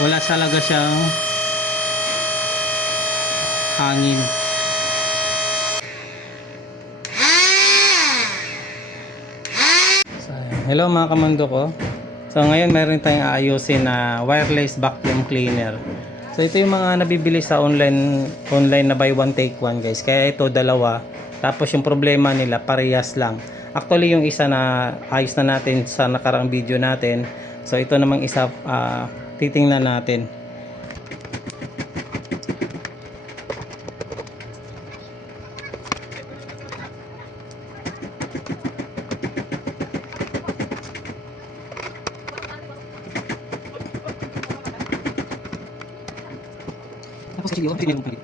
wala talaga siyang hangin. So, hello mga kamundo ko. So ngayon meron tayong aayusin na wireless vacuum cleaner. So ito yung mga nabibili sa online na buy one take one guys. Kaya ito dalawa. Tapos yung problema nila parehas lang. Actually yung isa na ayos na natin sa nakaraang video natin. So ito namang isa titingnan natin. Tapos kasi yun, kasi meron pa rin.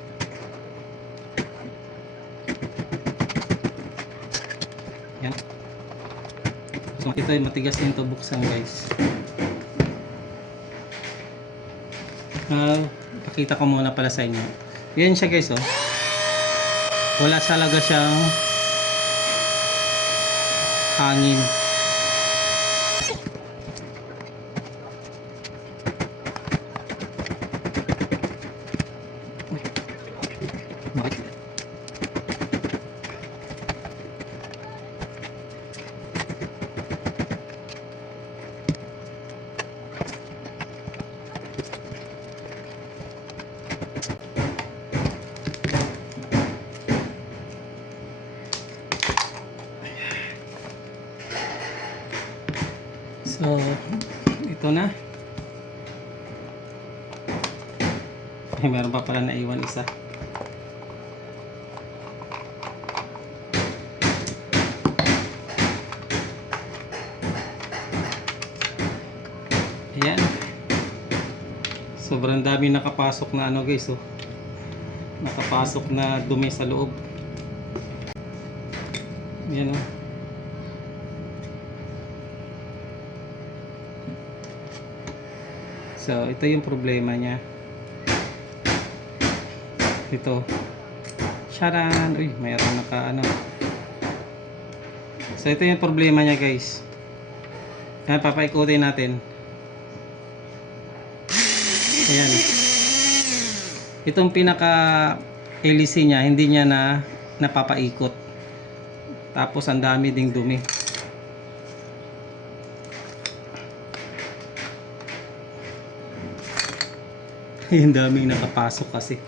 Yan. So, ito ay matigas din ito buksan guys. Pakita ko muna pala sa inyo. Yan siya guys oh. Wala talaga siyang hangin. So, ito na. Ay, meron pa pala naiwan isa. Ayan. Sobrang dami nakapasok na ano guys oh. Nakapasok na dumi sa loob. Ayan oh. So, ito yung problema niya. Ito. Charan! Uy, mayroon naka ano. So, ito yung problema niya guys. Ayan, papaikutin natin. Ayan. Itong pinaka LC niya, hindi niya na napapaikot. Tapos, ang dami ding dumi. Yung daming nakapasok kasi.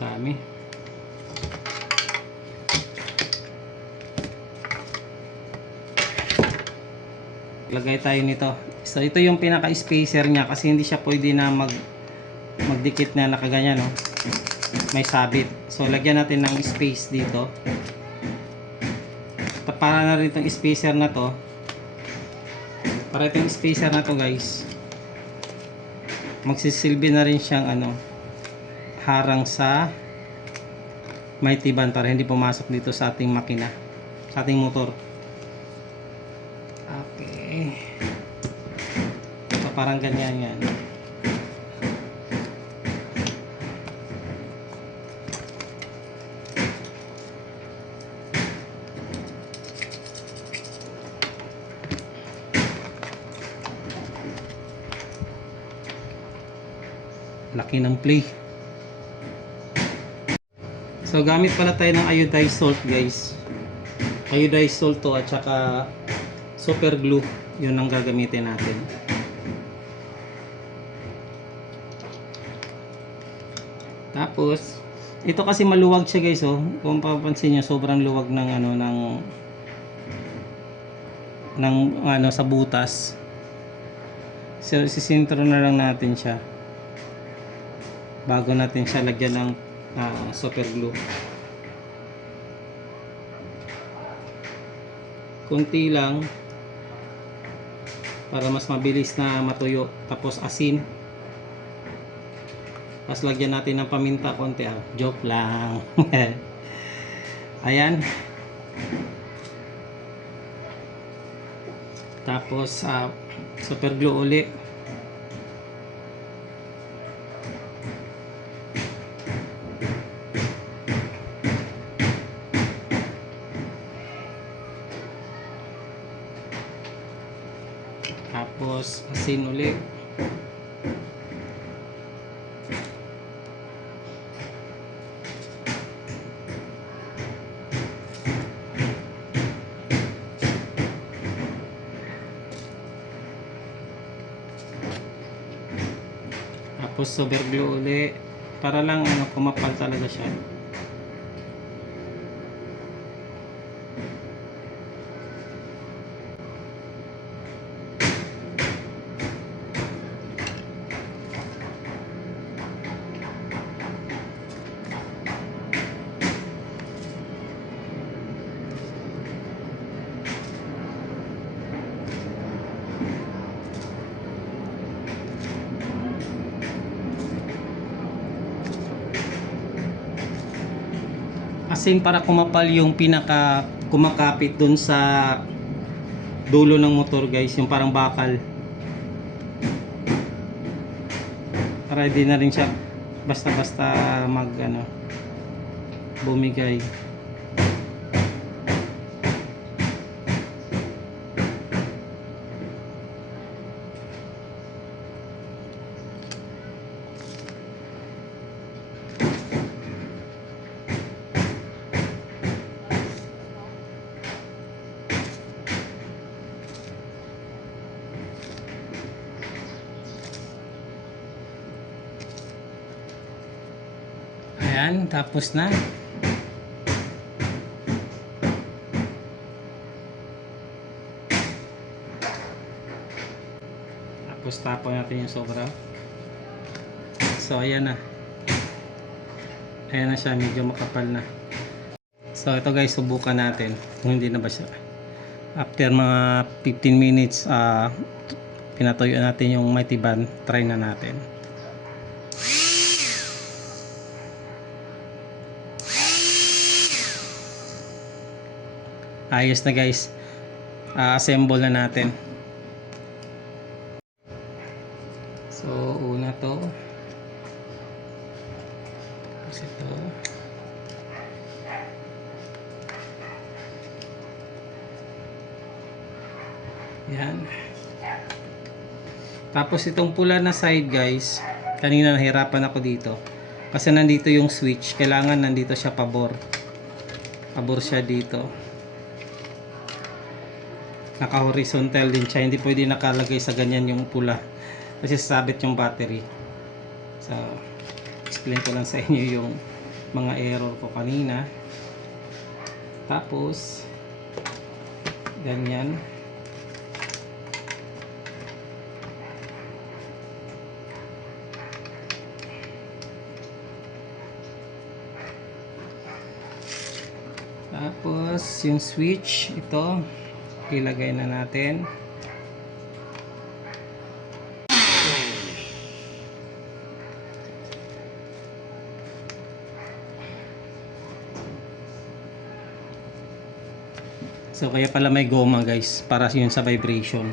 Dami. Lagay tayo nito. So ito yung pinaka spacer niya kasi hindi siya pwede na magdikit na nakaganyan no. May sabit. So lagyan natin ng space dito. Para na rin itong spacer na to. Para itong spacer na to guys. Magsisilbi na rin siyang ano, harang sa may tiban para hindi pumasok dito sa ating makina, sa ating motor. Okay. So parang ganyan yan. Laki ng play. So gamit pala tayo ng iodized salt guys. Iodized salt to at saka super glue. Yun ang gagamitin natin. Tapos ito kasi maluwag siya guys oh. Kung papansin niyo sobrang luwag ng ano ng sa butas. So sisintro na lang natin siya bago natin siya lagyan ng super glue. Kunti lang para mas mabilis na matuyo. Tapos asin. Tapos lagyan natin ng paminta konti. Joke lang. Ayan. Tapos super glue ulit. Tapos asin ulit. Tapos super glue ulit para lang kumapal talaga siya. Asin para kumapal yung pinaka kumakapit dun sa dulo ng motor guys, yung parang bakal, para hindi na rin siya basta basta mag bumigay. Ayan, tapos na. Tapos tapon natin yung sobra. So ayan na. Ayan na siya, medyo makapal na. So ito guys, subukan natin kung hindi na ba siya. After mga 15 minutes, pinatuyo natin yung Mighty-Ban. Try na natin. Ayos na guys. Assemble na natin. So una to. Tapos ito. Yan. Tapos itong pula na side guys, kanina nahirapan ako dito. Kasi nandito yung switch. Kailangan nandito siya pabor. Pabor siya dito. Naka-horizontal din siya, hindi pwede nakalagay sa ganyan yung pula kasi sabit yung battery. So explain ko lang sa inyo yung mga error ko kanina. Tapos ganyan. Tapos yung switch ito ilagay na natin. So kaya pala may goma guys, para yun sa vibration.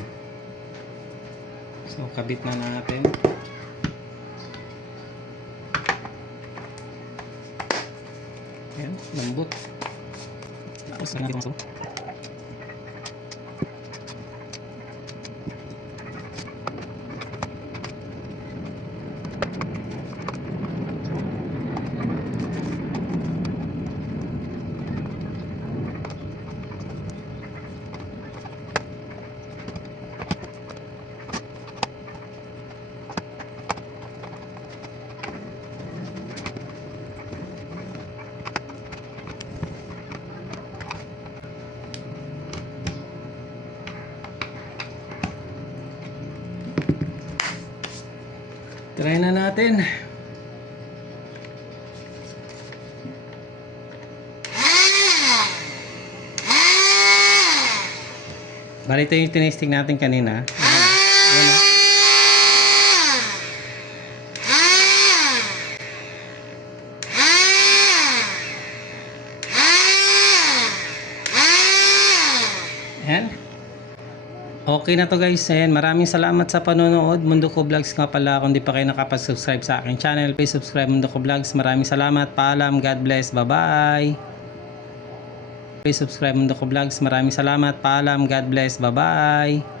So kabit na natin. Ayan, lambot. Tapos na natin. Try na natin. Bali ito yung tinesting natin kanina. Ayan. Ayan. Okay na to guys. Ayan, maraming salamat sa panonood. Mundo Ko Vlogs nga pala. Kung di pa kayo nakapag-subscribe sa aking channel, please subscribe Mundo Ko Vlogs. Maraming salamat. Paalam. God bless. Bye-bye. Please subscribe Mundo Ko Vlogs. Maraming salamat. Paalam. God bless. Bye-bye.